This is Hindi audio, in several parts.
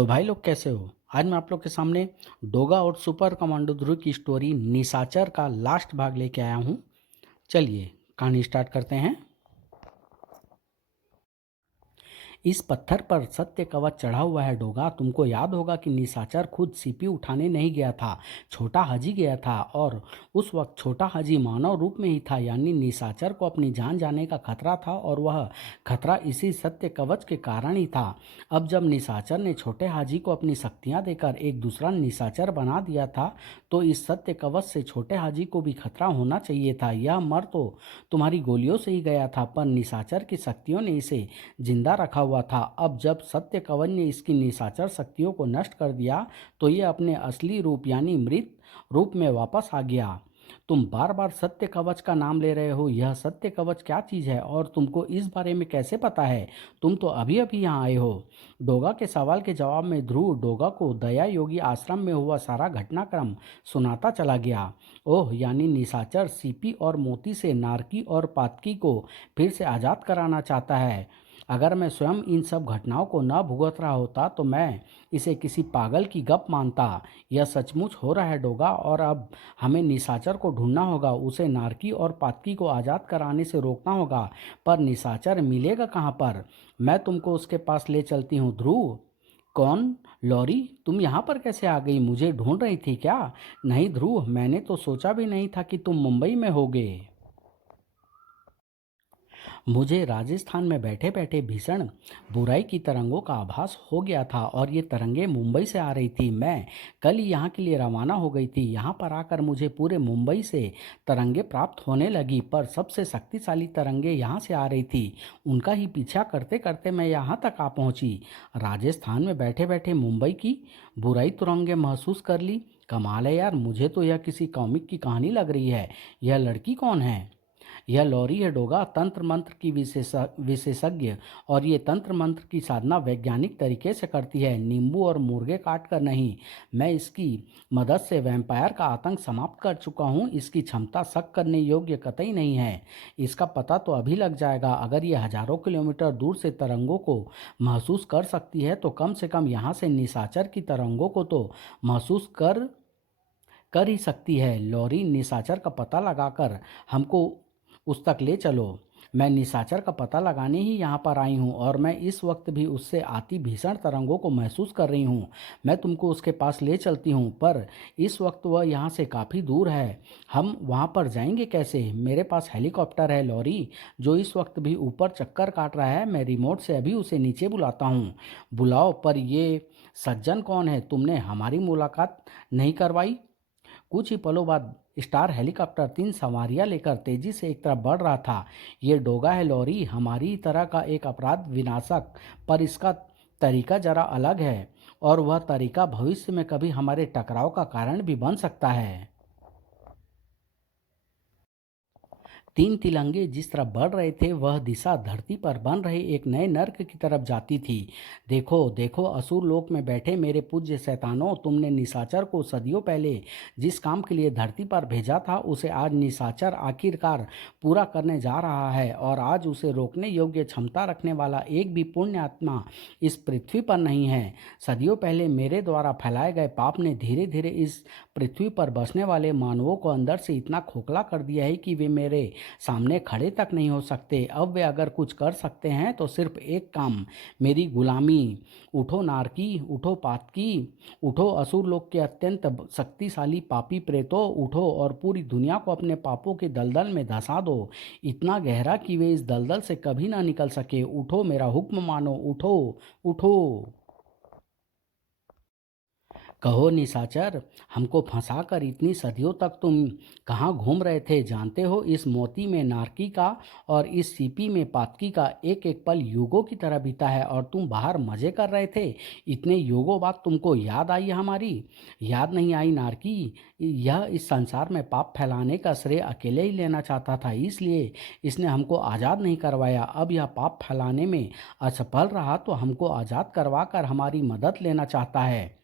तो भाई लोग कैसे हो। आज मैं आप लोग के सामने डोगा और सुपर कमांडो ध्रुव की स्टोरी निशाचर का लास्ट भाग लेके आया हूँ। चलिए कहानी स्टार्ट करते हैं। इस पत्थर पर सत्य कवच चढ़ा हुआ है डोगा। तुमको याद होगा कि निशाचर खुद सीपी उठाने नहीं गया था, छोटा हाजी गया था। और उस वक्त छोटा हाजी मानव रूप में ही था, यानी निशाचर को अपनी जान जाने का खतरा था और वह खतरा इसी सत्य कवच के कारण ही था। अब जब निशाचर ने छोटे हाजी को अपनी शक्तियां देकर एक दूसरा निशाचर बना दिया था, तो इस सत्य कवच से छोटे हाजी को भी खतरा होना चाहिए था। यह मर तो तुम्हारी गोलियों से ही गया था, पर निशाचर की शक्तियों ने इसे जिंदा रखा हुआ था। अब जब सत्य कवच ने इसकी निशाचर शक्तियों को नष्ट कर दिया, तो ये अपने असली रूप यानी मृत रूप में वापस आ गया। तुम बार बार सत्य कवच का नाम ले रहे हो। यह सत्य कवच क्या चीज है और तुमको इस बारे में कैसे पता है? तुम तो अभी अभी यहाँ आए हो। डोगा के सवाल के जवाब में ध्रुव डोगा को दया योगी आश्रम में हुआ सारा घटनाक्रम सुनाता चला गया। ओह, यानी निशाचर सीपी और मोती से नारकी और पातकी को फिर से आज़ाद कराना चाहता है। अगर मैं स्वयं इन सब घटनाओं को न भुगत रहा होता तो मैं इसे किसी पागल की गप मानता। यह सचमुच हो रहा है डोगा, और अब हमें निशाचर को ढूंढना होगा। उसे नारकी और पातकी को आज़ाद कराने से रोकना होगा। पर निशाचर मिलेगा कहाँ पर? मैं तुमको उसके पास ले चलती हूँ। ध्रुव। कौन? लॉरी, तुम यहाँ पर कैसे आ गई? मुझे ढूंढ रही थी क्या? नहीं ध्रुव, मैंने तो सोचा भी नहीं था कि तुम मुंबई में होगे। मुझे राजस्थान में बैठे बैठे भीषण बुराई की तरंगों का आभास हो गया था, और ये तरंगे मुंबई से आ रही थी। मैं कल ही यहाँ के लिए रवाना हो गई थी। यहाँ पर आकर मुझे पूरे मुंबई से तरंगे प्राप्त होने लगी, पर सबसे शक्तिशाली तरंगे यहाँ से आ रही थी। उनका ही पीछा करते करते मैं यहाँ तक आ पहुँची। राजस्थान में बैठे बैठे मुंबई की बुराई तरंगे महसूस कर ली। कमाल है यार, मुझे तो यह किसी कॉमिक की कहानी लग रही है। यह लड़की कौन है? यह लॉरी है डोगा, तंत्र मंत्र की विशेषज्ञ। और ये तंत्र मंत्र की साधना वैज्ञानिक तरीके से करती है, नींबू और मुर्गे काट कर नहीं। मैं इसकी मदद से वैम्पायर का आतंक समाप्त कर चुका हूँ। इसकी क्षमता शक करने योग्य कतई नहीं है। इसका पता तो अभी लग जाएगा। अगर ये हजारों किलोमीटर दूर से तरंगों को महसूस कर सकती है, तो कम से कम यहाँ से निशाचर की तरंगों को तो महसूस कर कर ही सकती है। लॉरी, निशाचर का पता लगाकर हमको उस तक ले चलो। मैं निशाचर का पता लगाने ही यहाँ पर आई हूँ, और मैं इस वक्त भी उससे आती भीषण तरंगों को महसूस कर रही हूँ। मैं तुमको उसके पास ले चलती हूँ, पर इस वक्त वह यहाँ से काफ़ी दूर है। हम वहाँ पर जाएंगे कैसे? मेरे पास हेलीकॉप्टर है लॉरी, जो इस वक्त भी ऊपर चक्कर काट रहा है। मैं रिमोट से अभी उसे नीचे बुलाता हूँ। बुलाओ, पर ये सज्जन कौन है? तुमने हमारी मुलाकात नहीं करवाई। कुछ ही पलों बाद स्टार हेलीकॉप्टर 3 सवारियां लेकर तेजी से एक तरफ बढ़ रहा था। ये डोगा है लॉरी, हमारी तरह का एक अपराध विनाशक, पर इसका तरीका जरा अलग है, और वह तरीका भविष्य में कभी हमारे टकराव का कारण भी बन सकता है। 3 तिलंगे जिस तरफ बढ़ रहे थे, वह दिशा धरती पर बन रहे एक नए नर्क की तरफ जाती थी। देखो देखो असुर लोक में बैठे मेरे पूज्य शैतानों, तुमने निशाचर को सदियों पहले जिस काम के लिए धरती पर भेजा था, उसे आज निशाचर आखिरकार पूरा करने जा रहा है। और आज उसे रोकने योग्य क्षमता रखने वाला एक भी पुण्य आत्मा इस पृथ्वी पर नहीं है। सदियों पहले मेरे द्वारा फैलाए गए पाप ने धीरे धीरे इस पृथ्वी पर बसने वाले मानवों को अंदर से इतना खोखला कर दिया है कि वे मेरे सामने खड़े तक नहीं हो सकते। अब वे अगर कुछ कर सकते हैं तो सिर्फ एक काम, मेरी गुलामी। उठो नारकी, उठो पातकी, उठो असुर लोक के अत्यंत शक्तिशाली पापी प्रेतो, उठो और पूरी दुनिया को अपने पापों के दलदल में धंसा दो, इतना गहरा कि वे इस दलदल से कभी ना निकल सके। उठो, मेरा हुक्म मानो, उठो उठो। कहो निशाचर, हमको फंसाकर इतनी सदियों तक तुम कहाँ घूम रहे थे? जानते हो, इस मोती में नारकी का और इस सीपी में पातकी का एक एक पल युगों की तरह बीता है, और तुम बाहर मजे कर रहे थे। इतने युगों बाद तुमको याद आई हमारी? याद नहीं आई नारकी? यह इस संसार में पाप फैलाने का श्रेय अकेले ही लेना चाहता था, इसलिए इसने हमको आज़ाद नहीं करवाया। अब यह पाप फैलाने में असफल रहा तो हमको आज़ाद करवा कर हमारी मदद लेना चाहता है।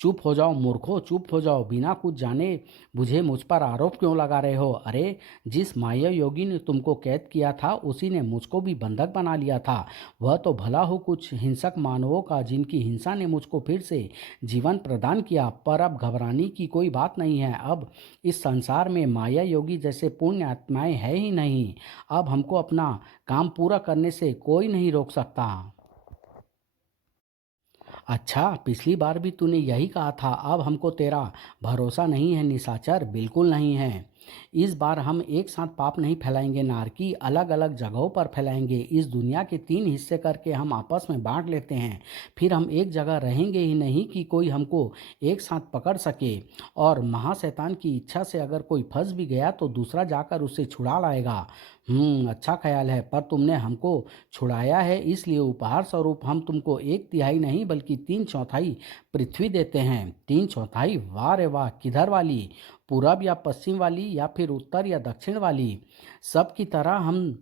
चुप हो जाओ मूर्खों, चुप हो जाओ, बिना कुछ जाने बुझे मुझ पर आरोप क्यों लगा रहे हो? अरे, जिस माया योगी ने तुमको कैद किया था उसी ने मुझको भी बंधक बना लिया था। वह तो भला हो कुछ हिंसक मानवों का, जिनकी हिंसा ने मुझको फिर से जीवन प्रदान किया। पर अब घबराने की कोई बात नहीं है। अब इस संसार में माया योगी जैसे पुण्य आत्माएं है ही नहीं। अब हमको अपना काम पूरा करने से कोई नहीं रोक सकता। अच्छा, पिछली बार भी तूने यही कहा था। अब हमको तेरा भरोसा नहीं है निशाचर, बिल्कुल नहीं है। इस बार हम एक साथ पाप नहीं फैलाएंगे नारकी, अलग अलग जगहों पर फैलाएंगे। इस दुनिया के 3 हिस्से करके हम आपस में बांट लेते हैं। फिर हम एक जगह रहेंगे ही नहीं कि कोई हमको एक साथ पकड़ सके। और महाशैतान की इच्छा से अगर कोई फंस भी गया तो दूसरा जाकर उसे छुड़ा लाएगा। अच्छा ख्याल है। पर तुमने हमको छुड़ाया है, इसलिए उपहार स्वरूप हम तुमको 1/3 नहीं बल्कि 3/4 पृथ्वी देते हैं। 3/4? वाह रे वाह! किधर वाली? पूरब या पश्चिम वाली, या फिर उत्तर या दक्षिण वाली? सबकी तरह हम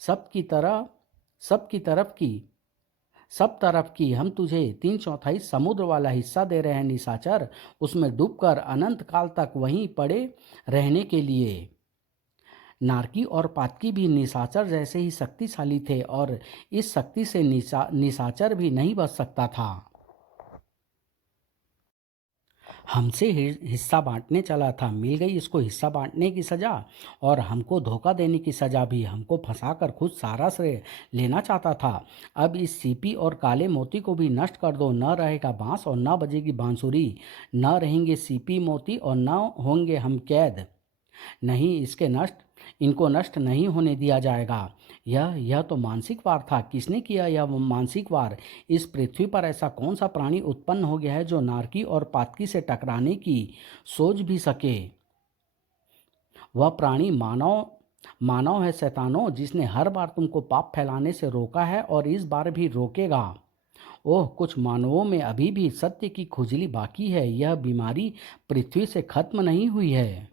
सबकी तरह सबकी तरफ की सब तरफ की हम तुझे 3/4 समुद्र वाला हिस्सा दे रहे हैं निशाचर। उसमें डूबकर अनंत काल तक वहीं पड़े रहने के लिए। नारकी और पातकी भी निशाचर जैसे ही शक्तिशाली थे, और इस शक्ति से निशाचर भी नहीं बच सकता था। हमसे हिस्सा बांटने चला था, मिल गई इसको हिस्सा बांटने की सजा, और हमको धोखा देने की सजा भी। हमको फंसाकर खुद सारा श्रेय लेना चाहता था। अब इस सीपी और काले मोती को भी नष्ट कर दो। न रहेगा बांस और न बजेगी बांसुरी। न रहेंगे सीपी मोती और न होंगे हम कैद। नहीं, इनको नष्ट नहीं होने दिया जाएगा। यह तो मानसिक वार था। किसने किया यह मानसिक वार? इस पृथ्वी पर ऐसा कौन सा प्राणी उत्पन्न हो गया है जो नारकी और पातकी से टकराने की सोच भी सके? वह प्राणी मानव मानव है शैतानों, जिसने हर बार तुमको पाप फैलाने से रोका है और इस बार भी रोकेगा। ओह, कुछ मानवों में अभी भी सत्य की खुजली बाकी है। यह बीमारी पृथ्वी से खत्म नहीं हुई है।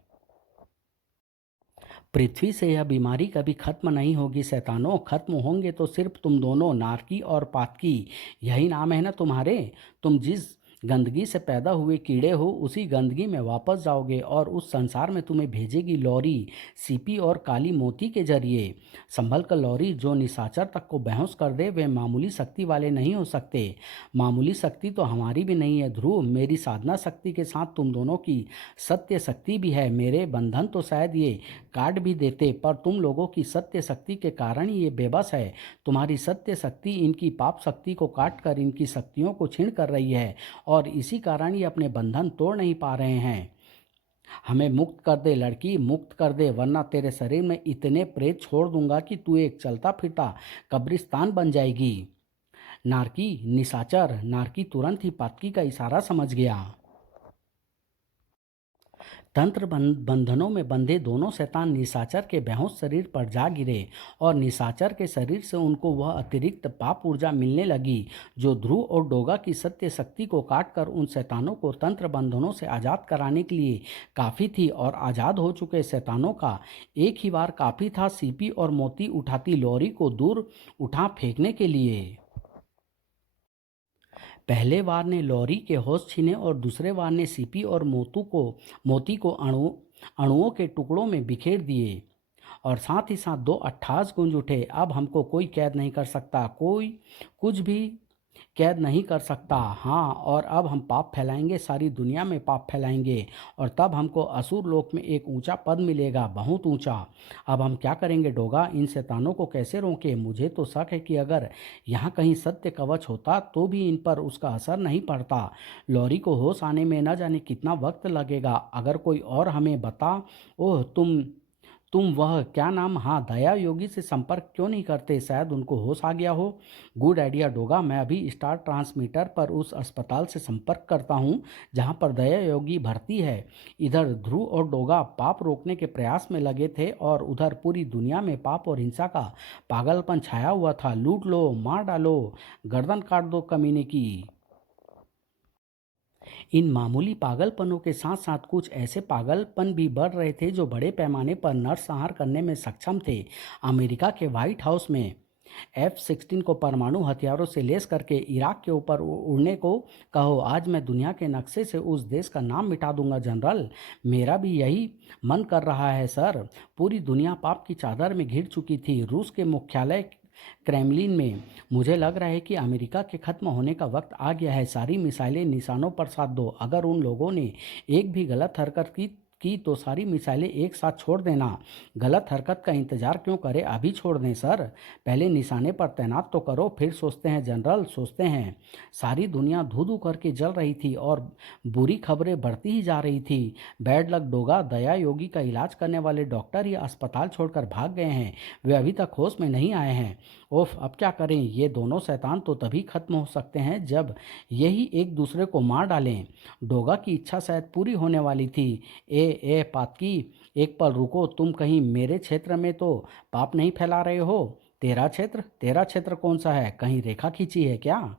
पृथ्वी से यह बीमारी कभी खत्म नहीं होगी शैतानों। खत्म होंगे तो सिर्फ तुम दोनों, नारकी और पातकी। यही नाम है ना तुम्हारे। तुम जिस गंदगी से पैदा हुए कीड़े हो, उसी गंदगी में वापस जाओगे, और उस संसार में तुम्हें भेजेगी लौरी, सीपी और काली मोती के जरिए। संभल कर लौरी, जो निशाचर तक को बेहोश कर दे। वे मामूली शक्ति वाले नहीं हो सकते। मामूली शक्ति तो हमारी भी नहीं है ध्रुव। मेरी साधना शक्ति के साथ तुम दोनों की सत्य शक्ति भी है। मेरे बंधन तो शायद ये काट भी देते, पर तुम लोगों की सत्य शक्ति के कारण ही ये बेबस है। तुम्हारी सत्य शक्ति इनकी पाप शक्ति को काट कर इनकी शक्तियों को छीन कर रही है, और इसी कारण ये अपने बंधन तोड़ नहीं पा रहे हैं। हमें मुक्त कर दे लड़की, मुक्त कर दे, वरना तेरे शरीर में इतने प्रेत छोड़ दूंगा कि तू एक चलता फिरता कब्रिस्तान बन जाएगी। नारकी, निशाचर! नारकी तुरंत ही पातकी का इशारा समझ गया। तंत्र बंधनों में बंधे दोनों शैतान निशाचर के बेहोश शरीर पर जा गिरे, और निशाचर के शरीर से उनको वह अतिरिक्त पाप ऊर्जा मिलने लगी जो ध्रुव और डोगा की सत्य शक्ति को काटकर उन शैतानों को तंत्र बंधनों से आज़ाद कराने के लिए काफ़ी थी। और आज़ाद हो चुके शैतानों का एक ही बार काफ़ी था सीपी और मोती उठाती लौरी को दूर उठा फेंकने के लिए। पहले वार ने लॉरी के होश छीने और दूसरे वार ने सीपी और मोती को अणुओं के टुकड़ों में बिखेर दिए, और साथ ही साथ दो अट्ठास गूंज उठे। अब हमको कोई कैद नहीं कर सकता, कोई कुछ भी कैद नहीं कर सकता। हाँ, और अब हम पाप फैलाएंगे, सारी दुनिया में पाप फैलाएंगे, और तब हमको असुर लोक में एक ऊंचा पद मिलेगा, बहुत ऊंचा। अब हम क्या करेंगे डोगा? इन शैतानों को कैसे रोकें? मुझे तो शक है कि अगर यहाँ कहीं सत्य कवच होता तो भी इन पर उसका असर नहीं पड़ता। लॉरी को होश आने में न जाने कितना वक्त लगेगा। अगर कोई और हमें बता। ओह, तुम वह क्या नाम, हाँ, दया योगी से संपर्क क्यों नहीं करते? शायद उनको होश आ गया हो। Good idea Doga. मैं अभी स्टार ट्रांसमीटर पर उस अस्पताल से संपर्क करता हूँ जहाँ पर दया योगी भर्ती है। इधर ध्रुव और डोगा पाप रोकने के प्रयास में लगे थे, और उधर पूरी दुनिया में पाप और हिंसा का पागलपन छाया हुआ था। लूट लो, मार डालो, गर्दन काट दो कमीने की। इन मामूली पागलपनों के साथ साथ कुछ ऐसे पागलपन भी बढ़ रहे थे जो बड़े पैमाने पर नरसंहार करने में सक्षम थे। अमेरिका के व्हाइट हाउस में F-16 को परमाणु हथियारों से लैस करके इराक के ऊपर उड़ने को कहो। आज मैं दुनिया के नक्शे से उस देश का नाम मिटा दूंगा जनरल। मेरा भी यही मन कर रहा है सर। पूरी दुनिया पाप की चादर में घिर चुकी थी। रूस के मुख्यालय क्रेमलिन में मुझे लग रहा है कि अमेरिका के खत्म होने का वक्त आ गया है। सारी मिसाइलें निशानों पर साध दो। अगर उन लोगों ने एक भी गलत हरकत की तो सारी मिसाइलें एक साथ छोड़ देना। गलत हरकत का इंतजार क्यों करें, अभी छोड़ दें सर। पहले निशाने पर तैनात तो करो, फिर सोचते हैं जनरल, सोचते हैं। सारी दुनिया धू धू करके जल रही थी और बुरी खबरें बढ़ती ही जा रही थी। बैड लक डोगा, दया योगी का इलाज करने वाले डॉक्टर ही अस्पताल छोड़कर भाग गए हैं। वे अभी तक होश में नहीं आए हैं। ओफ, अब क्या करें। ये दोनों शैतान तो तभी खत्म हो सकते हैं जब यही एक दूसरे को मार डालें। डोगा की इच्छा शायद पूरी होने वाली थी। ए पातकी, एक पल रुको। तुम कहीं मेरे क्षेत्र में तो पाप नहीं फैला रहे हो? तेरा क्षेत्र कौन सा है? कहीं रेखा खींची है क्या?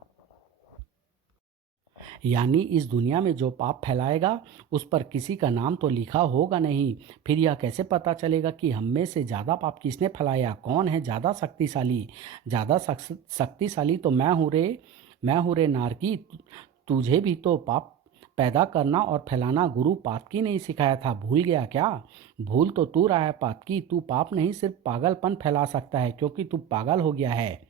यानी इस दुनिया में जो पाप फैलाएगा उस पर किसी का नाम तो लिखा होगा नहीं। फिर यह कैसे पता चलेगा कि हम में से ज़्यादा पाप किसने फैलाया? कौन है ज़्यादा शक्तिशाली? ज़्यादा शक्तिशाली तो मैं हूँ रे नारकी। तुझे भी तो पाप पैदा करना और फैलाना गुरु पातकी ने ही सिखाया था। भूल गया क्या? भूल तो तू रहा है पातकी। तू पाप नहीं, सिर्फ पागलपन फैला सकता है, क्योंकि तू पागल हो गया है।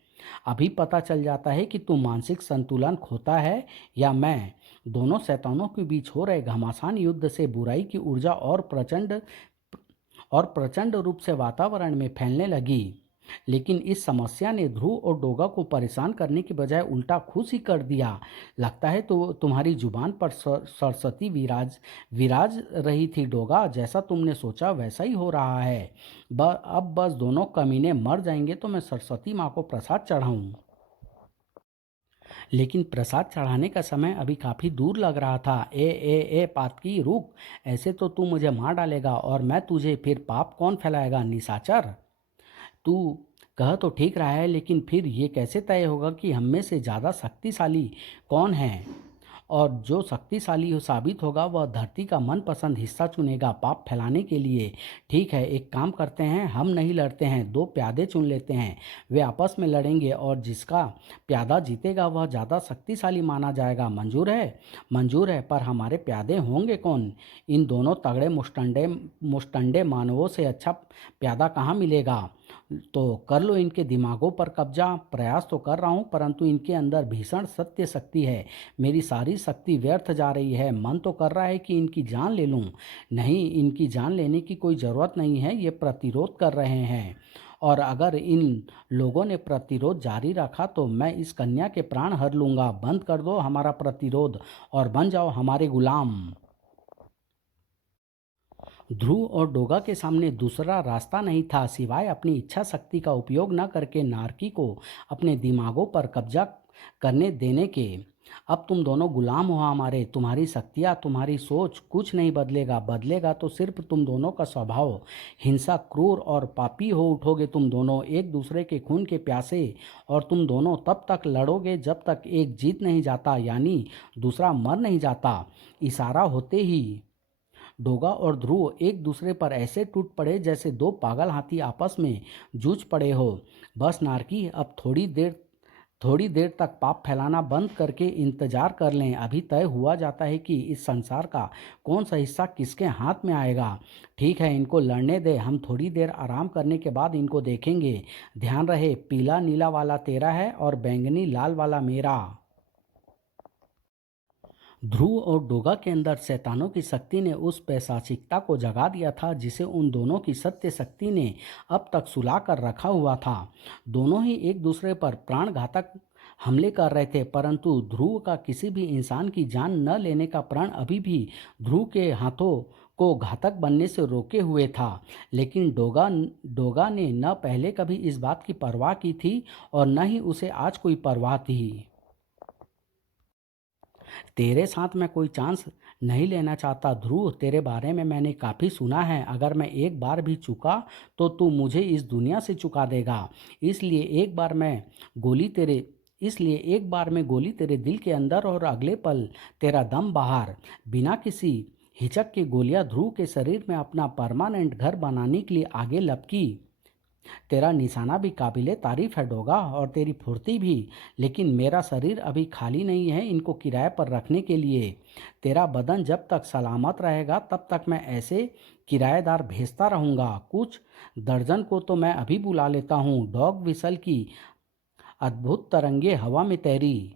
अभी पता चल जाता है कि तू मानसिक संतुलन खोता है या मैं। दोनों शैतानों के बीच हो रहे घमासान युद्ध से बुराई की ऊर्जा और प्रचंड रूप से वातावरण में फैलने लगी। लेकिन इस समस्या ने ध्रुव और डोगा को परेशान करने की बजाय उल्टा खुश ही कर दिया। लगता है तो तुम्हारी जुबान पर सरस्वती विराज विराज रही थी डोगा। जैसा तुमने सोचा वैसा ही हो रहा है। अब बस दोनों कमीने मर जाएंगे तो मैं सरस्वती माँ को प्रसाद चढ़ाऊं। लेकिन प्रसाद चढ़ाने का समय अभी काफ़ी दूर लग रहा था। ए पातकी, रुक। ऐसे तो तू मुझे मार डालेगा और मैं तुझे। फिर पाप कौन फैलाएगा? निशाचर। तू कह तो ठीक रहा है, लेकिन फिर ये कैसे तय होगा कि हम में से ज़्यादा शक्तिशाली कौन है? और जो शक्तिशाली हो साबित होगा वह धरती का मनपसंद हिस्सा चुनेगा पाप फैलाने के लिए। ठीक है, एक काम करते हैं, हम नहीं लड़ते हैं, दो प्यादे चुन लेते हैं। वे आपस में लड़ेंगे और जिसका प्यादा जीतेगा वह ज़्यादा शक्तिशाली माना जाएगा। मंजूर है? मंजूर है, पर हमारे प्यादे होंगे कौन? इन दोनों तगड़े मुस्टंडे मुस्टंडे मानवों से अच्छा प्यादा कहाँ मिलेगा? तो कर लो इनके दिमागों पर कब्जा। प्रयास तो कर रहा हूँ, परंतु इनके अंदर भीषण सत्य शक्ति है। मेरी सारी शक्ति व्यर्थ जा रही है। मन तो कर रहा है कि इनकी जान ले लूं। नहीं, इनकी जान लेने की कोई ज़रूरत नहीं है। ये प्रतिरोध कर रहे हैं और अगर इन लोगों ने प्रतिरोध जारी रखा तो मैं इस कन्या के प्राण हर लूँगा। बंद कर दो हमारा प्रतिरोध और बन जाओ हमारे गुलाम। ध्रुव और डोगा के सामने दूसरा रास्ता नहीं था सिवाय अपनी इच्छा शक्ति का उपयोग न करके नारकी को अपने दिमागों पर कब्जा करने देने के। अब तुम दोनों गुलाम हो हमारे। तुम्हारी शक्तियाँ, तुम्हारी सोच कुछ नहीं बदलेगा। बदलेगा तो सिर्फ तुम दोनों का स्वभाव। हिंसा, क्रूर और पापी हो उठोगे तुम दोनों, एक दूसरे के खून के प्यासे। और तुम दोनों तब तक लड़ोगे जब तक एक जीत नहीं जाता, यानी दूसरा मर नहीं जाता। इशारा होते ही डोगा और ध्रुव एक दूसरे पर ऐसे टूट पड़े जैसे दो पागल हाथी आपस में जूझ पड़े हो। बस नारकी, अब थोड़ी देर तक पाप फैलाना बंद करके इंतजार कर लें। अभी तय हुआ जाता है कि इस संसार का कौन सा हिस्सा किसके हाथ में आएगा। ठीक है, इनको लड़ने दे। हम थोड़ी देर आराम करने के बाद इनको देखेंगे। ध्यान रहे, पीला नीला वाला तेरा है और बैंगनी लाल वाला मेरा। ध्रुव और डोगा के अंदर शैतानों की शक्ति ने उस पैशाचिकता को जगा दिया था जिसे उन दोनों की सत्य शक्ति ने अब तक सुला कर रखा हुआ था। दोनों ही एक दूसरे पर प्राणघातक हमले कर रहे थे, परंतु ध्रुव का किसी भी इंसान की जान न लेने का प्रण अभी भी ध्रुव के हाथों को घातक बनने से रोके हुए था। लेकिन डोगा ने न पहले कभी इस बात की परवाह की थी और न ही उसे आज कोई परवाह थी। तेरे साथ मैं कोई चांस नहीं लेना चाहता ध्रुव। तेरे बारे में मैंने काफ़ी सुना है। अगर मैं एक बार भी चूका तो तू मुझे इस दुनिया से चुका देगा। इसलिए एक बार मैं गोली तेरे इसलिए एक बार में गोली तेरे दिल के अंदर और अगले पल तेरा दम बाहर। बिना किसी हिचक के गोलियां ध्रुव के शरीर में अपना परमानेंट घर बनाने के लिए आगे लपकी। तेरा निशाना भी काबिले तारीफ है डोगा, और तेरी फुर्ती भी। लेकिन मेरा शरीर अभी खाली नहीं है इनको किराए पर रखने के लिए। तेरा बदन जब तक सलामत रहेगा तब तक मैं ऐसे किराएदार भेजता रहूँगा। कुछ दर्जन को तो मैं अभी बुला लेता हूँ। डॉग विसल की अद्भुत तरंगे हवा में तैरी,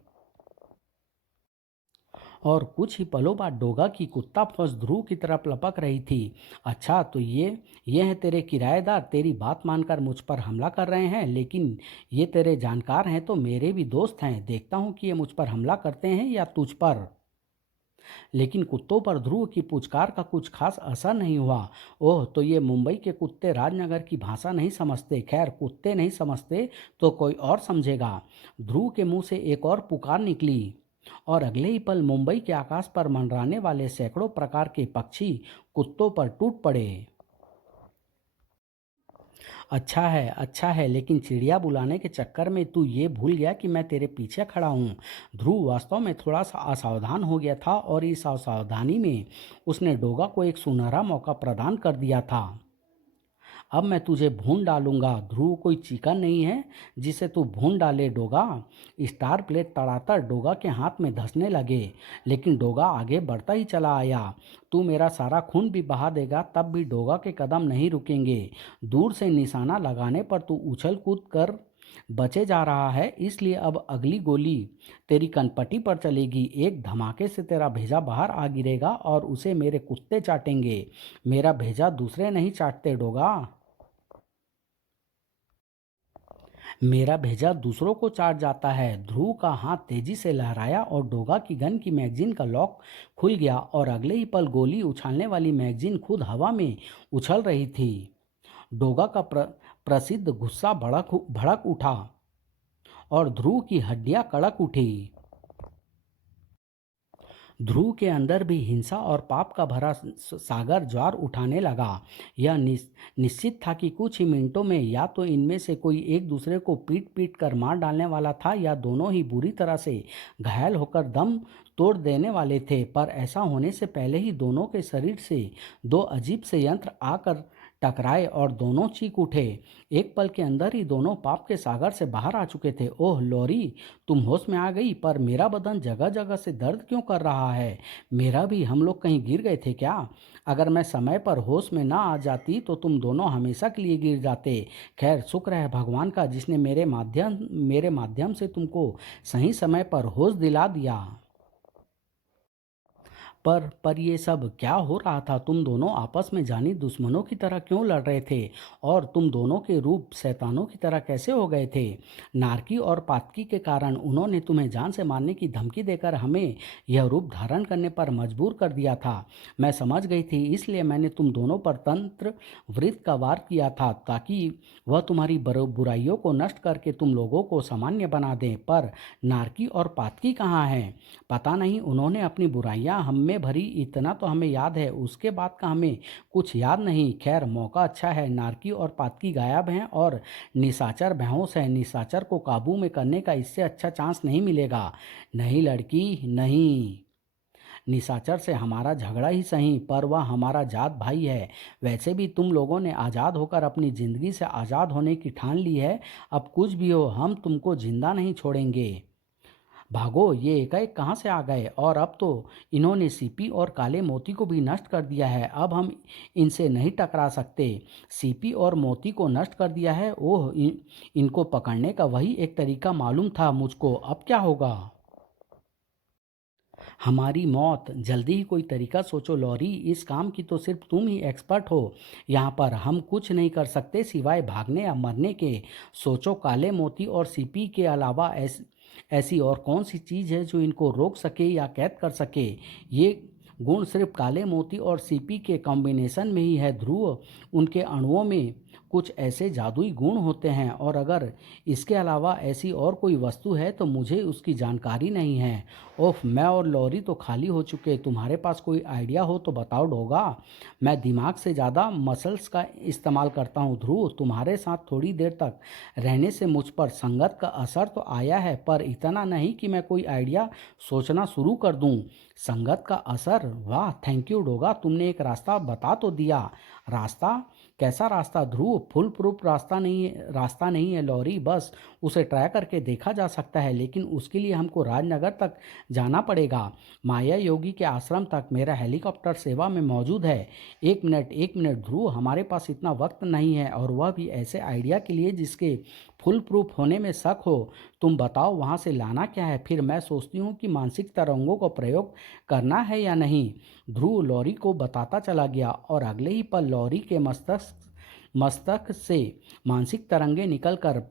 और कुछ ही पलों बाद डोगा की कुत्ता फौज ध्रुव की तरफ लपक रही थी। अच्छा, तो ये हैं तेरे किराएदार, तेरी बात मानकर मुझ पर हमला कर रहे हैं। लेकिन ये तेरे जानकार हैं तो मेरे भी दोस्त हैं। देखता हूँ कि ये मुझ पर हमला करते हैं या तुझ पर। लेकिन कुत्तों पर ध्रुव की पुचकार का कुछ खास असर नहीं हुआ। ओह, तो ये मुंबई के कुत्ते राजनगर की भाषा नहीं समझते। खैर, कुत्ते नहीं समझते तो कोई और समझेगा। ध्रुव के मुंह से एक और पुकार निकली, और अगले ही पल मुंबई के आकाश पर मंडराने वाले सैकड़ों प्रकार के पक्षी कुत्तों पर टूट पड़े। अच्छा है, लेकिन चिड़िया बुलाने के चक्कर में तू ये भूल गया कि मैं तेरे पीछे खड़ा हूँ। ध्रुव वास्तव में थोड़ा सा असावधान हो गया था, और इस असावधानी में उसने डोगा को एक सुनहरा मौका प्रदान कर दिया था। अब मैं तुझे भून डालूंगा। ध्रुव, कोई चिकन नहीं है जिसे तू भून डाले डोगा। स्टार प्लेट तड़ातड़ डोगा के हाथ में धंसने लगे, लेकिन डोगा आगे बढ़ता ही चला आया। तू मेरा सारा खून भी बहा देगा तब भी डोगा के कदम नहीं रुकेंगे। दूर से निशाना लगाने पर तू उछल कूद कर बचे जा रहा है, इसलिए अब अगली गोली तेरी कनपटी पर चलेगी। एक धमाके से तेरा भेजा बाहर आ गिरेगा और उसे मेरे कुत्ते चाटेंगे। मेरा भेजा दूसरे नहीं चाटते डोगा, मेरा भेजा दूसरों को चाट जाता है। ध्रुव का हाथ तेजी से लहराया और डोगा की गन की मैगजीन का लॉक खुल गया, और अगले ही पल गोली उछालने वाली मैगजीन खुद हवा में उछल रही थी। डोगा का प्रसिद्ध गुस्सा भड़क भड़क उठा, और ध्रुव की हड्डियां कड़क उठी। ध्रुव के अंदर भी हिंसा और पाप का भरा सागर ज्वार उठाने लगा। यह निश्चित था कि कुछ ही मिनटों में या तो इनमें से कोई एक दूसरे को पीट पीट कर मार डालने वाला था, या दोनों ही बुरी तरह से घायल होकर दम तोड़ देने वाले थे। पर ऐसा होने से पहले ही दोनों के शरीर से दो अजीब से यंत्र आकर टकराए और दोनों चीख उठे। एक पल के अंदर ही दोनों पाप के सागर से बाहर आ चुके थे। ओह लॉरी, तुम होश में आ गई, पर मेरा बदन जगह जगह से दर्द क्यों कर रहा है? मेरा भी, हम लोग कहीं गिर गए थे क्या? अगर मैं समय पर होश में ना आ जाती तो तुम दोनों हमेशा के लिए गिर जाते। खैर, शुक्र है भगवान का जिसने मेरे माध्यम से तुमको सही समय पर होश दिला दिया। पर ये सब क्या हो रहा था? तुम दोनों आपस में जानी दुश्मनों की तरह क्यों लड़ रहे थे? और तुम दोनों के रूप शैतानों की तरह कैसे हो गए थे? नारकी और पातकी के कारण उन्होंने तुम्हें जान से मारने की धमकी देकर हमें यह रूप धारण करने पर मजबूर कर दिया था। मैं समझ गई थी, इसलिए मैंने तुम दोनों पर तंत्र वृत्त का वार किया था, ताकि वह तुम्हारी बुराइयों को नष्ट करके तुम लोगों को सामान्य बना दें। पर नारकी और पातकी कहाँ हैं? पता नहीं, उन्होंने अपनी बुराइयां हम में भरी, इतना तो हमें याद है, उसके बाद का हमें कुछ याद नहीं। खैर, मौका अच्छा है, नारकी और पातकी गायब हैं और निशाचर बेहोश है। निशाचर को काबू में करने का इससे अच्छा चांस नहीं मिलेगा। नहीं लड़की, नहीं। निशाचर से हमारा झगड़ा ही सही, पर वह हमारा जात भाई है। वैसे भी तुम लोगों ने आज़ाद होकर अपनी ज़िंदगी से आज़ाद होने की ठान ली है। अब कुछ भी हो, हम तुमको जिंदा नहीं छोड़ेंगे। भागो, ये एकाएक कहाँ से आ गए? और अब तो इन्होंने सीपी और काले मोती को भी नष्ट कर दिया है। अब हम इनसे नहीं टकरा सकते। सीपी और मोती को नष्ट कर दिया है? ओह, इनको पकड़ने का वही एक तरीका मालूम था मुझको। अब क्या होगा? हमारी मौत। जल्दी ही कोई तरीका सोचो लॉरी, इस काम की तो सिर्फ तुम ही एक्सपर्ट हो। यहाँ पर हम कुछ नहीं कर सकते सिवाय भागने या मरने के। सोचो, काले मोती और सीपी के अलावा ऐसी और कौन सी चीज़ है जो इनको रोक सके या कैद कर सके? ये गुण सिर्फ काले मोती और सीपी के कॉम्बिनेशन में ही है ध्रुव। उनके अणुओं में कुछ ऐसे जादुई गुण होते हैं, और अगर इसके अलावा ऐसी और कोई वस्तु है तो मुझे उसकी जानकारी नहीं है। ओफ, मैं और लॉरी तो खाली हो चुके। तुम्हारे पास कोई आइडिया हो तो बताओ डोगा। मैं दिमाग से ज़्यादा मसल्स का इस्तेमाल करता हूँ ध्रुव। तुम्हारे साथ थोड़ी देर तक रहने से मुझ पर संगत का असर तो आया है, पर इतना नहीं कि मैं कोई आइडिया सोचना शुरू कर दूँ। संगत का असर? वाह, थैंक यू डोगा, तुमने एक रास्ता बता तो दिया। रास्ता? कैसा रास्ता ध्रुव? फुल प्रूफ रास्ता नहीं है लॉरी, बस उसे ट्राई करके देखा जा सकता है, लेकिन उसके लिए हमको राजनगर तक जाना पड़ेगा, माया योगी के आश्रम तक। मेरा हेलीकॉप्टर सेवा में मौजूद है। एक मिनट ध्रुव, हमारे पास इतना वक्त नहीं है, और वह भी ऐसे आइडिया के लिए जिसके फुल प्रूफ होने में शक हो। तुम बताओ वहाँ से लाना क्या है, फिर मैं सोचती हूँ कि मानसिक तरंगों को प्रयोग करना है या नहीं। ध्रुव लॉरी को बताता चला गया, और अगले ही पल लॉरी के मस्तक से मानसिक तरंगे निकलकर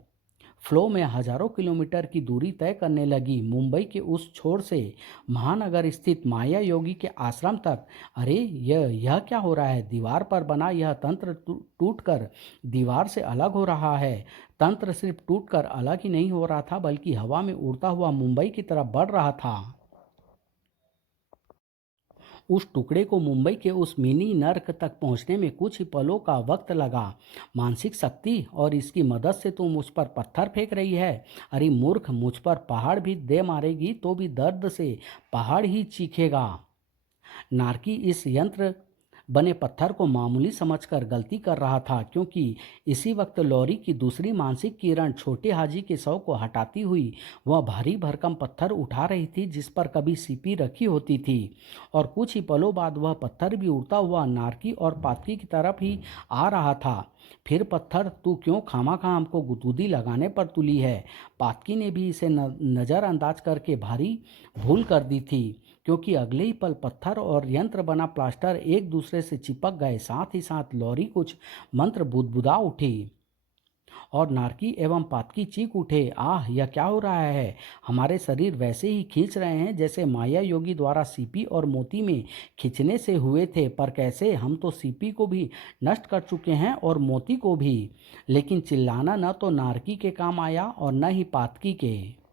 फ्लो में हजारों किलोमीटर की दूरी तय करने लगी, मुंबई के उस छोर से महानगर स्थित माया योगी के आश्रम तक। अरे यह क्या हो रहा है? दीवार पर बना यह तंत्र टूटकर दीवार से अलग हो रहा है। तंत्र सिर्फ टूटकर अलग ही नहीं हो रहा था, बल्कि हवा में उड़ता हुआ मुंबई की तरफ बढ़ रहा था। उस टुकड़े को मुंबई के उस मिनी नर्क तक पहुंचने में कुछ ही पलों का वक्त लगा। मानसिक शक्ति, और इसकी मदद से तुम उस पर पत्थर फेंक रही है? अरे मूर्ख, मुझ पर पहाड़ भी दे मारेगी तो भी दर्द से पहाड़ ही चीखेगा। नारकी इस यंत्र बने पत्थर को मामूली समझकर गलती कर रहा था, क्योंकि इसी वक्त लॉरी की दूसरी मानसिक किरण छोटे हाजी के शव को हटाती हुई वह भारी भरकम पत्थर उठा रही थी जिस पर कभी सीपी रखी होती थी। और कुछ ही पलों बाद वह पत्थर भी उड़ता हुआ नारकी और पातकी की तरफ ही आ रहा था। फिर पत्थर, तू क्यों खामाखा हमको गुदगुदी लगाने पर तुली है? पातकी ने भी इसे नज़रअंदाज करके भारी भूल कर दी थी, क्योंकि अगले ही पल पत्थर और यंत्र बना प्लास्टर एक दूसरे से चिपक गए। साथ ही साथ लॉरी कुछ मंत्र बुदबुदा उठी, और नारकी एवं पातकी चीख उठे, आह, यह क्या हो रहा है? हमारे शरीर वैसे ही खींच रहे हैं जैसे माया योगी द्वारा सीपी और मोती में खींचने से हुए थे। पर कैसे? हम तो सीपी को भी नष्ट कर चुके हैं और मोती को भी। लेकिन चिल्लाना न तो नारकी के काम आया और न ही पातकी के।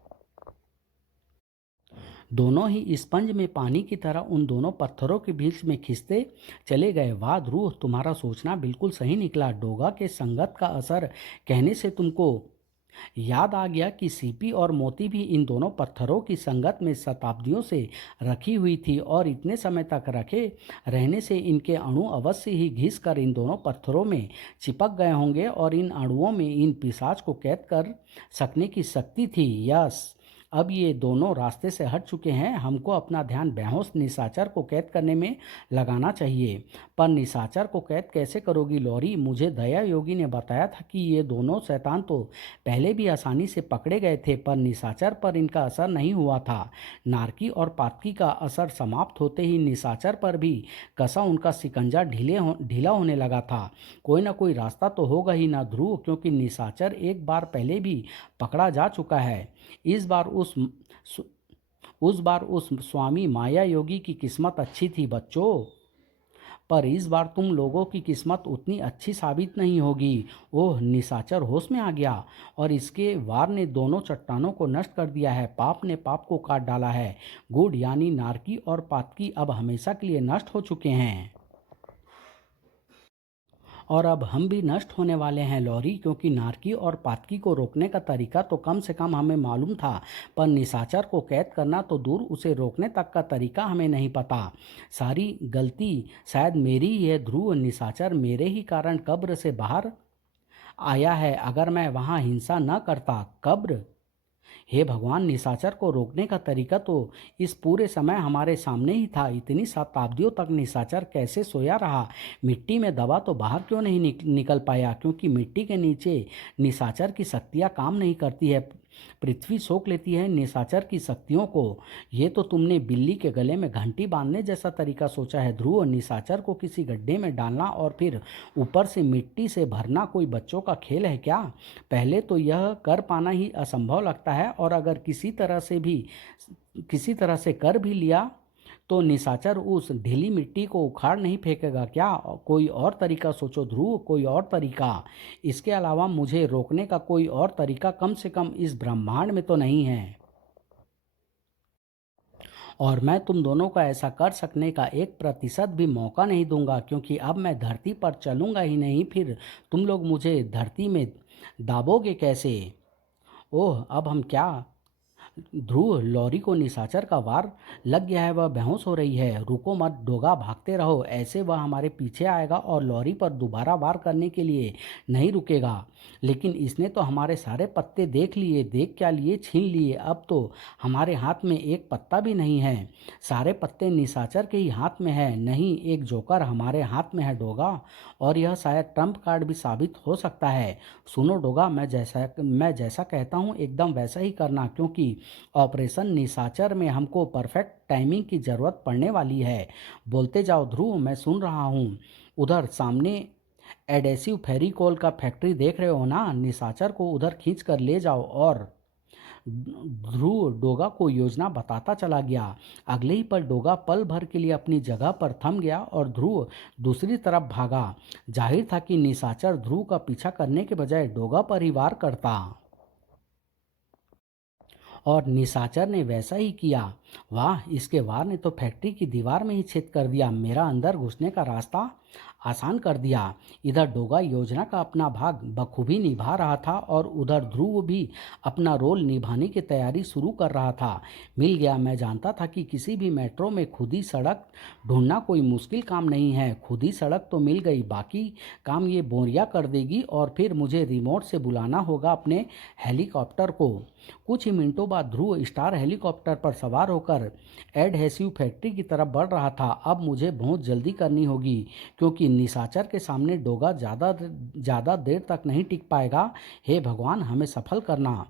दोनों ही स्पंज में पानी की तरह उन दोनों पत्थरों के बीच में खिंचते चले गए। वाह ध्रुव, तुम्हारा सोचना बिल्कुल सही निकला। डोगा के संगत का असर कहने से तुमको याद आ गया कि सीपी और मोती भी इन दोनों पत्थरों की संगत में शताब्दियों से रखी हुई थी, और इतने समय तक रखे रहने से इनके अणु अवश्य ही घिस कर इन दोनों पत्थरों में चिपक गए होंगे, और इन अणुओं में इन पिशाच को कैद कर सकने की शक्ति थी। यस, अब ये दोनों रास्ते से हट चुके हैं। हमको अपना ध्यान बेहोश निशाचर को कैद करने में लगाना चाहिए। पर निशाचर को कैद कैसे करोगी लॉरी? मुझे दया योगी ने बताया था कि ये दोनों शैतान तो पहले भी आसानी से पकड़े गए थे, पर निशाचर पर इनका असर नहीं हुआ था। नारकी और पातकी का असर समाप्त होते ही निशाचर पर भी कसा उनका शिकंजा ढीला होने लगा था। कोई ना कोई रास्ता तो होगा ही ना ध्रुव, क्योंकि निशाचर एक बार पहले भी पकड़ा जा चुका है। इस बार उस बार उस स्वामी माया योगी की किस्मत अच्छी थी बच्चों, पर इस बार तुम लोगों की किस्मत उतनी अच्छी साबित नहीं होगी। ओह, निशाचर होश में आ गया, और इसके वार ने दोनों चट्टानों को नष्ट कर दिया है। पाप ने पाप को काट डाला है। गुड, यानी नारकी और पातकी अब हमेशा के लिए नष्ट हो चुके हैं। और अब हम भी नष्ट होने वाले हैं लॉरी, क्योंकि नारकी और पातकी को रोकने का तरीका तो कम से कम हमें मालूम था, पर निशाचर को कैद करना तो दूर, उसे रोकने तक का तरीका हमें नहीं पता। सारी गलती शायद मेरी ही है ध्रुव। निशाचर मेरे ही कारण कब्र से बाहर आया है। अगर मैं वहाँ हिंसा न करता, कब्र, हे भगवान, निशाचर को रोकने का तरीका तो इस पूरे समय हमारे सामने ही था। इतनी शताब्दियों तक निशाचर कैसे सोया रहा? मिट्टी में दबा तो बाहर क्यों नहीं निकल पाया? क्योंकि मिट्टी के नीचे निशाचर की शक्तियाँ काम नहीं करती है। पृथ्वी सोख लेती है निशाचर की शक्तियों को। ये तो तुमने बिल्ली के गले में घंटी बांधने जैसा तरीका सोचा है ध्रुव। निशाचर को किसी गड्ढे में डालना और फिर ऊपर से मिट्टी से भरना कोई बच्चों का खेल है क्या? पहले तो यह कर पाना ही असंभव लगता है, और अगर किसी तरह से कर भी लिया तो निशाचर उस ढीली मिट्टी को उखाड़ नहीं फेंकेगा क्या? कोई और तरीका सोचो ध्रुव, कोई और तरीका। इसके अलावा मुझे रोकने का कोई और तरीका कम से कम इस ब्रह्मांड में तो नहीं है, और मैं तुम दोनों का ऐसा कर सकने का 1% भी मौका नहीं दूंगा, क्योंकि अब मैं धरती पर चलूंगा ही नहीं, फिर तुम लोग मुझे धरती में दाबोगे कैसे? ओह, अब हम क्या ध्रुव, लॉरी को निशाचर का वार लग गया है, वह बेहोश हो रही है। रुको मत डोगा, भागते रहो, ऐसे वह हमारे पीछे आएगा और लॉरी पर दोबारा वार करने के लिए नहीं रुकेगा। लेकिन इसने तो हमारे सारे पत्ते देख लिए। देख क्या लिए? छीन लिए। अब तो हमारे हाथ में एक पत्ता भी नहीं है। सारे पत्ते निशाचर के ही हाथ में है। नहीं, एक जोकर हमारे हाथ में है डोगा, और यह शायद ट्रम्प कार्ड भी साबित हो सकता है। सुनो डोगा, मैं जैसा कहता हूँ एकदम वैसा ही करना, क्योंकि ऑपरेशन निशाचर में हमको परफेक्ट टाइमिंग की ज़रूरत पड़ने वाली है। बोलते जाओ ध्रुव, मैं सुन रहा हूँ। उधर सामने एडेसिव फेविकोल का फैक्ट्री देख रहे हो ना? निशाचर को उधर खींच कर ले जाओ। और ध्रुव डोगा को योजना बताता चला गया। अगले ही पल डोगा पल भर के लिए अपनी जगह पर थम गया और ध्रुव दूसरी तरफ भागा। जाहिर था कि निशाचर ध्रुव का पीछा करने के बजाय डोगा पर ही वार करता, और निशाचर ने वैसा ही किया। वाह, इसके वार ने तो फैक्ट्री की दीवार में ही छेद कर दिया, मेरा अंदर घुसने का रास्ता आसान कर दिया। इधर डोगा योजना का अपना भाग बखूबी निभा रहा था और उधर ध्रुव भी अपना रोल निभाने की तैयारी शुरू कर रहा था। मिल गया। मैं जानता था कि किसी भी मेट्रो में खुदी सड़क ढूंढना कोई मुश्किल काम नहीं है। खुदी सड़क तो मिल गई, बाकी काम ये बोरिया कर देगी, और फिर मुझे रिमोट से बुलाना होगा अपने हेलीकॉप्टर को। कुछ ही मिनटों बाद ध्रुव स्टार हेलीकॉप्टर पर सवार होकर एडहेसिव फैक्ट्री की तरफ बढ़ रहा था। अब मुझे बहुत जल्दी करनी होगी, क्योंकि निशाचर के सामने डोगा ज़्यादा देर तक नहीं टिक पाएगा। हे भगवान, हमें सफल करना।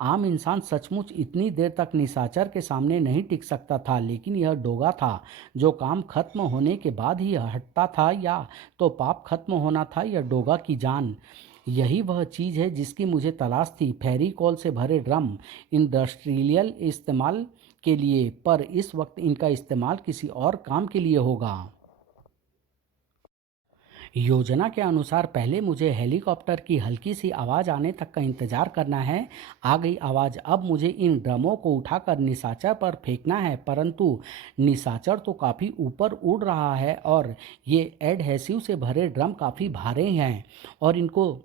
आम इंसान सचमुच इतनी देर तक निशाचर के सामने नहीं टिक सकता था, लेकिन यह डोगा था जो काम खत्म होने के बाद ही हटता था। या तो पाप खत्म होना था या डोगा की जान। यही वह चीज़ है जिसकी मुझे तलाश थी। फेविकोल से भरे ड्रम इंडस्ट्रियल इस्तेमाल के लिए, पर इस वक्त इनका इस्तेमाल किसी और काम के लिए होगा। योजना के अनुसार पहले मुझे हेलीकॉप्टर की हल्की सी आवाज़ आने तक का इंतज़ार करना है। आ गई आवाज़। अब मुझे इन ड्रमों को उठाकर निशाचर पर फेंकना है, परंतु निशाचर तो काफ़ी ऊपर उड़ रहा है और ये एडहेसिव से भरे ड्रम काफ़ी भारे हैं, और इनको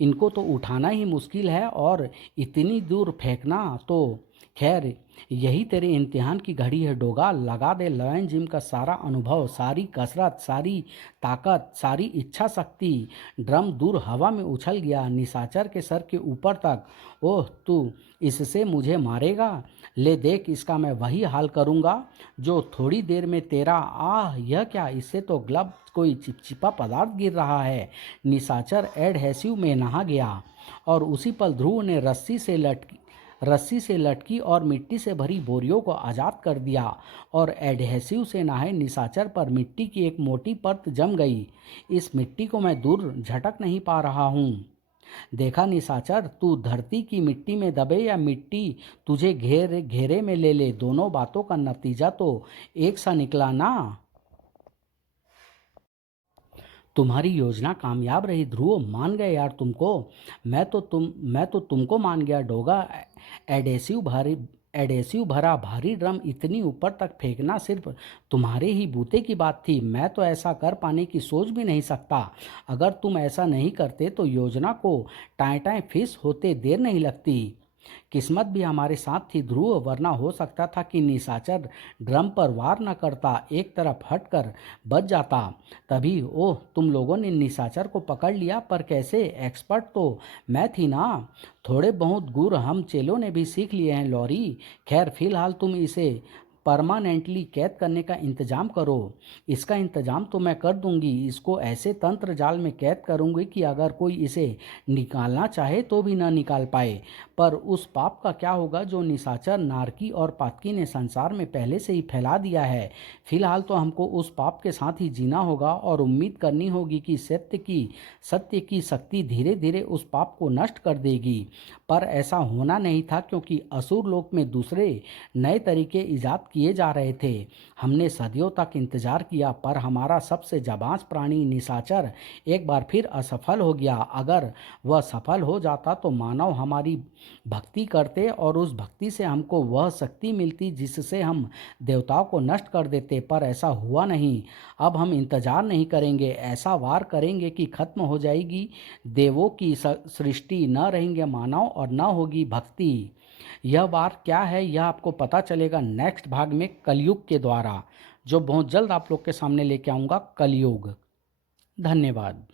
इनको तो उठाना ही मुश्किल है, और इतनी दूर फेंकना तो। खैर, यही तेरे इम्तिहान की घड़ी है डोगा। लगा दे लॉयन जिम का सारा अनुभव, सारी कसरत, सारी ताकत, सारी इच्छा शक्ति। ड्रम दूर हवा में उछल गया, निशाचर के सर के ऊपर तक। ओह, तू इससे मुझे मारेगा? ले देख, इसका मैं वही हाल करूँगा जो थोड़ी देर में तेरा। आह, यह क्या? इससे तो ग्लब कोई चिपचिपा पदार्थ गिर रहा है। निशाचर एडहेसिव में नहा गया, और उसी पल ध्रुव ने रस्सी से लटकी और मिट्टी से भरी बोरियों को आज़ाद कर दिया, और एडहेसिव से नहाए निशाचर पर मिट्टी की एक मोटी परत जम गई। इस मिट्टी को मैं दूर झटक नहीं पा रहा हूँ। देखा निशाचर, तू धरती की मिट्टी में दबे या मिट्टी तुझे घेरे में ले ले, दोनों बातों का नतीजा तो एक सा निकला ना। तुम्हारी योजना कामयाब रही ध्रुव, मान गए यार तुमको। मैं तो तुमको मान गया डोगा। एडेसिव भारी एडेसिव भरा भारी ड्रम इतनी ऊपर तक फेंकना सिर्फ तुम्हारे ही बूते की बात थी। मैं तो ऐसा कर पाने की सोच भी नहीं सकता। अगर तुम ऐसा नहीं करते तो योजना को टाएं टाएं फिस होते देर नहीं लगती। किस्मत भी हमारे साथ थी ध्रुव, वरना हो सकता था कि निशाचर ड्रम पर वार न करता, एक तरफ हटकर बच जाता। तभी ओह, तुम लोगों ने निशाचर को पकड़ लिया, पर कैसे? एक्सपर्ट तो मैं थी ना। थोड़े बहुत गुर हम चेलों ने भी सीख लिए हैं लॉरी। खैर, फिलहाल तुम इसे परमानेंटली कैद करने का इंतजाम करो। इसका इंतजाम तो मैं कर दूंगी। इसको ऐसे तंत्र जाल में कैद करूंगी कि अगर कोई इसे निकालना चाहे तो भी ना निकाल पाए। पर उस पाप का क्या होगा जो निशाचर, नारकी और पातकी ने संसार में पहले से ही फैला दिया है? फिलहाल तो हमको उस पाप के साथ ही जीना होगा और उम्मीद करनी होगी कि सत्य की शक्ति धीरे धीरे उस पाप को नष्ट कर देगी। पर ऐसा होना नहीं था, क्योंकि असुर लोक में दूसरे नए तरीके ईजाद किए जा रहे थे। हमने सदियों तक इंतजार किया, पर हमारा सबसे जाबाज प्राणी निशाचर एक बार फिर असफल हो गया। अगर वह सफल हो जाता तो मानव हमारी भक्ति करते, और उस भक्ति से हमको वह शक्ति मिलती जिससे हम देवताओं को नष्ट कर देते। पर ऐसा हुआ नहीं। अब हम इंतजार नहीं करेंगे, ऐसा वार करेंगे कि खत्म हो जाएगी देवों की सृष्टि, न रहेंगे मानव और न होगी भक्ति। यह वार क्या है यह आपको पता चलेगा नेक्स्ट भाग में कलयुग के द्वारा, जो बहुत जल्द आप लोग के सामने लेके आऊँगा, कलयुग। धन्यवाद।